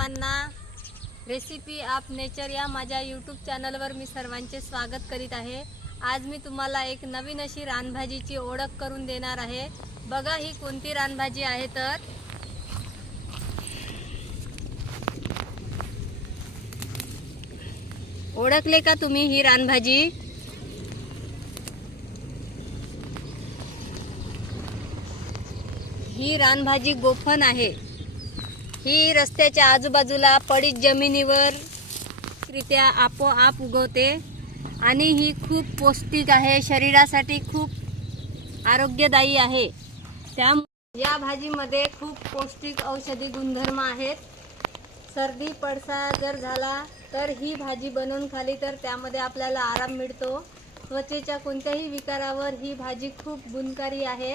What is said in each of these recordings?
सर्वांना recipe of nature या माझ्या यूट्यूब चॅनलवर मी सर्वांचे स्वागत करीत आहे. आज मी तुम्हाला एक नवीन अशी रानभाजीची ओळख करून देणार आहे. बघा ही कोणती रानभाजी आहे तर. ओळखले का तुम्ही ही रानभाजी? ही रानभाजी गोफन आहे. ही रस्त्याच्या आजूबाजूला पडीत जमिनीवर रित्या आपोआप उगवते. आणि ही खूप पौष्टिक आहे. शरीरासाठी खूप आरोग्यदायी आहे. त्या या भाजीमध्ये खूप पौष्टिक औषधी गुणधर्म आहेत. सर्दी पडसा जर झाला तर ही भाजी बनवून खाली तर त्यामध्ये आपल्याला आराम मिळतो. त्वचेच्या कोणत्याही विकारावर ही भाजी खूप गुणकारी आहे.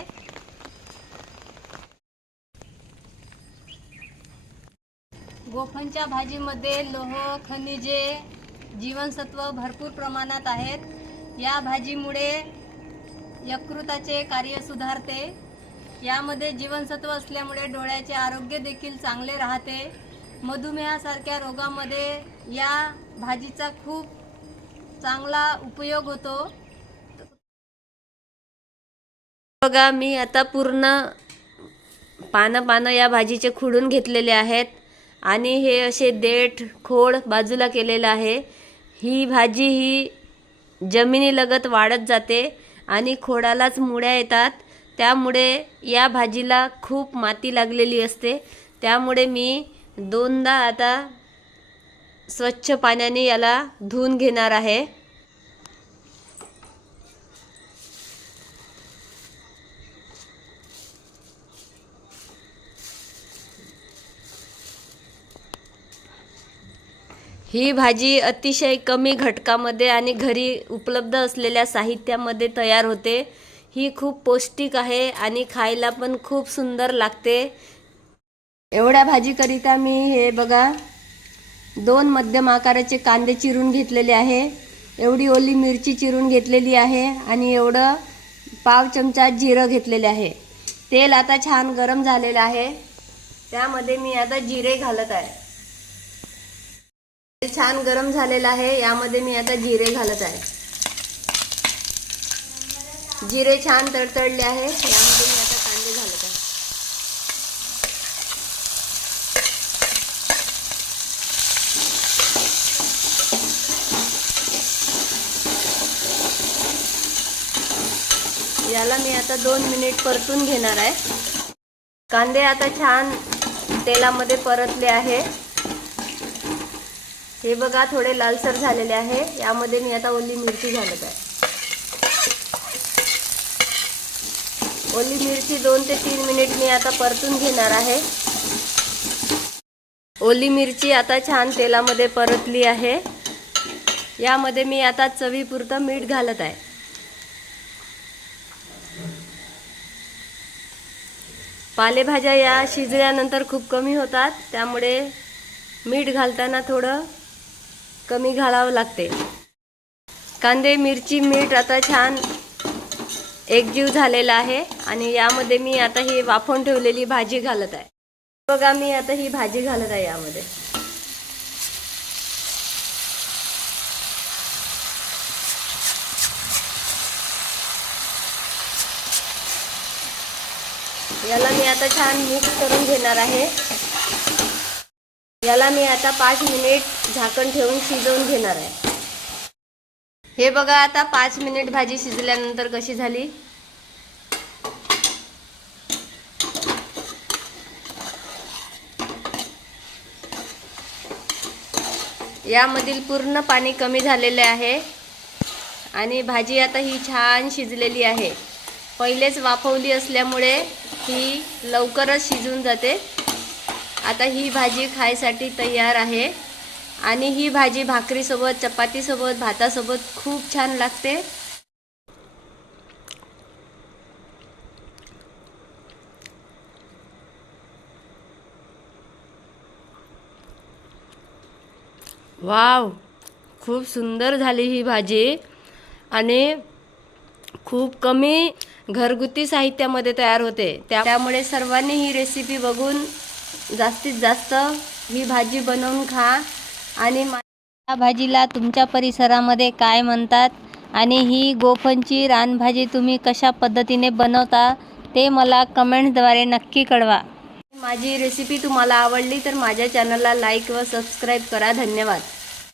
गोफणच्या भाजीमध्ये लोह खनिजे जीवनसत्व भरपूर प्रमाणात आहेत. या भाजीमुळे यकृताचे कार्य सुधारते. यामध्ये जीवनसत्व असल्यामुळे डोळ्याचे आरोग्य देखील चांगले राहते. मधुमेहासारख्या रोगामध्ये या भाजीचा खूप चांगला उपयोग होतो. बघा मी आता पूर्ण पानं पानं या भाजीचे खुडून घेतलेले आहेत. आणि हे असे देठ खोड बाजूला केलेलं आहे. ही भाजी ही जमिनीलगत वाढत जाते आणि खोडालाच मुळ्या येतात. त्यामुळे या भाजीला खूप माती लागलेली असते. त्यामुळे मी दोनदा आता स्वच्छ पाण्याने याला धुवून घेणार आहे. ही भाजी अतिशय कमी घटकामध्ये आणि घरी उपलब्ध असलेल्या साहित्यामध्ये तयार होते. ही खूप पौष्टिक आहे आणि खायला पण खूप सुंदर लागते. एवढ्या भाजीकरिता मी हे बघा दोन मध्यम आकाराचे कांदे चिरून घेतलेले आहे. एवढी ओली मिरची चिरून घेतलेली आहे आणि एवढं पाव चमचा जिरं घेतलेले आहे. तेल आता छान गरम झालेलं आहे. त्यामध्ये मी आता जिरे घालत आहे. छान गरम झालेलं आहे. यामध्ये मी आता जिरे घालत आहे. जिरे छान तडतडले आहे यामध्ये मी आता कांदे घालत आहे. याला मी आता दोन मिनिट परतून घेणार आहे. कांदे आता छान तेलामध्ये परतले आहे हे बघा थोडे लालसर झालेले आहे. यामध्ये मी आता ओली मिरची घालत आहे. ओली मिरची दोन ते तीन मिनिट मी आता परतून घेणार आहे. ओली मिरची आता छान तेलामध्ये परतली आहे. यामध्ये मी आता चवीपुरतं मीठ घालत आहे. पालेभाज्या या शिजल्यानंतर खूप कमी होतात. त्यामुळे मीठ घालताना थोडं कमी घालावं लागते. कांदे मिरची मीठ आता छान एकजीव झालेला आहे आणि यामध्ये मी आता ही वाफवून ठेवलेली भाजी घालत आहे. बघा मी आता ही भाजी घालत आहे यामध्ये. याला मी आता छान मिक्स करून घेणार आहे. याला मी आता पाच मिनिट झाकण ठेवून शिजवून घेणार आहे. हे बघा आता पाच मिनिट भाजी शिजल्यानंतर कशी झाली? यामधील पूर्ण पाणी कमी झालेले आहे आणि भाजी आता ही छान शिजलेली आहे. पहिलेच वाफवली असल्यामुळे ही लवकरच शिजून जाते. आता ही भाजी खायसाठी तयार आहे. आणि ही भाजी भाकरीसोबत चपातीसोबत भातासोबत खूप छान लागते. वाव! खूप सुंदर झाली ही भाजी. आणि खूप कमी घरगुती साहित्यामध्ये तयार होते. त्या- त्यामुळे सर्वांनी ही रेसिपी बघून जास्तीत जास्त ही भाजी बनवून खा आणि माझ्या या भाजीला तुमच्या परिसरामध्ये काय म्हणतात आणि ही गोफनची रानभाजी तुम्ही कशा पद्धतीने बनवता ते मला कमेंटद्वारे नक्की कळवा. माझी रेसिपी तुम्हाला आवडली तर माझ्या चॅनलला लाईक व सबस्क्राईब करा. धन्यवाद.